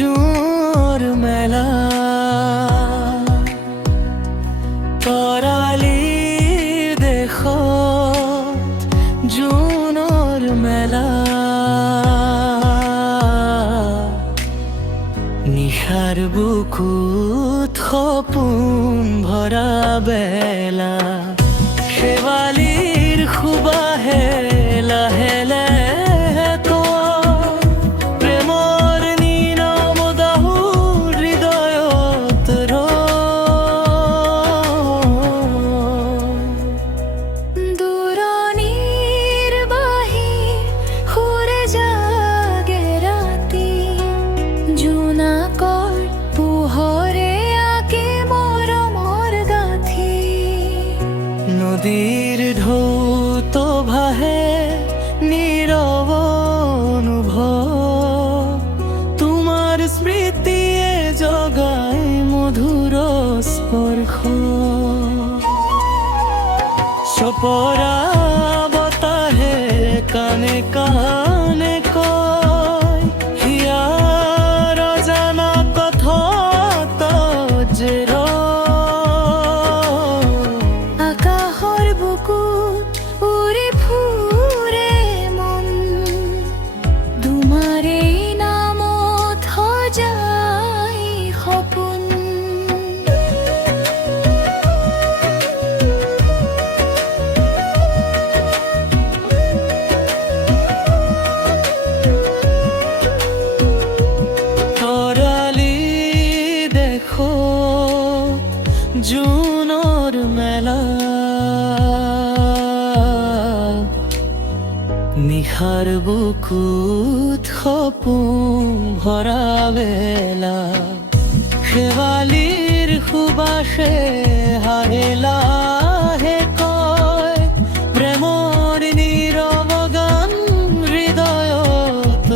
জুঁর মেলা তৰালি দেশত জুনৰ মেলা নিশাৰ বুকুত সপোন ভৰা বেলা শেৱালিৰ সুবাহে লাহে লাহে প্ৰেমৰ নীৰৱ দাহুৰ হৃদয়ত দূৰণিৰ বাহিৰ সুৰে জাগে ৰাতি জোনাকৰ পোহৰে আঁকে মৰমৰ গাঁথি নদীৰ ঢৌত ভাহে নীৰৱ অনুভৱ তোমাৰ স্মৃতিয়ে জগাই মধুৰ স্পৰ্শ চপৰা বতাহে কানে কানে কয় হিয়াৰ অজানা কথত যে আকাশৰ বুকুত উৰি ফুৰে মন তোমাৰেই নামত সজাই সপোন তৰালি দেশত জুনৰ মেলা নিশাৰ বুকুত সপোন ভৰা বেলা শেৱালিৰ সুবাসে হাহে লাহে কয় প্ৰেমৰ নীৰৱ গান হৃদয়ত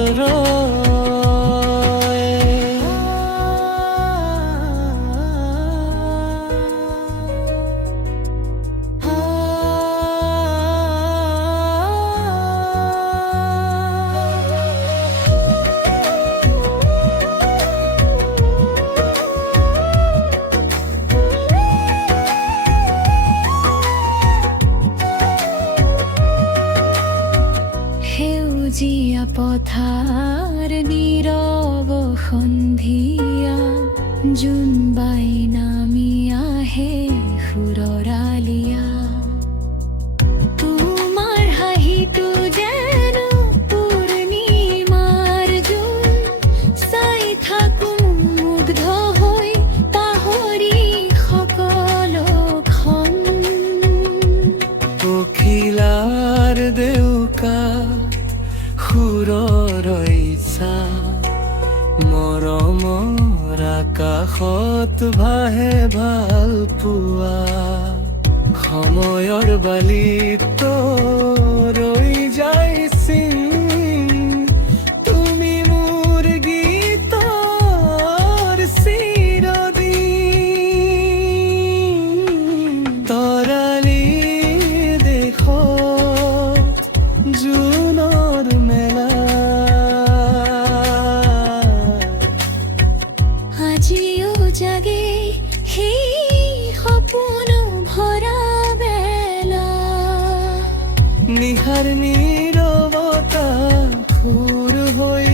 সেউজীয়া পথাৰ নীৰৱ সন্ধিয়া জোনবাই নামি আহে সুৰৰ আলিয়া তোমাৰ হাঁহিটো যেন পূৰ্ণিমাৰ জোন চাই থাকো মুগ্ধ হৈ পাহৰি সকলো খন পখিলাৰ দেউকা সুৰৰ ইচ্ছা মৰমৰ আকাশত ভাহে ভাল পোৱা সময়ৰ বালিত ৰৈ যায় চিন তুমি মোৰ গীতৰ চিৰদিন তৰালি দেশত জুনৰ মেলা আজিও জাগে সেই সপোন ভৰা বেলা নিশাৰ নীৰৱতা সুৰ হৈ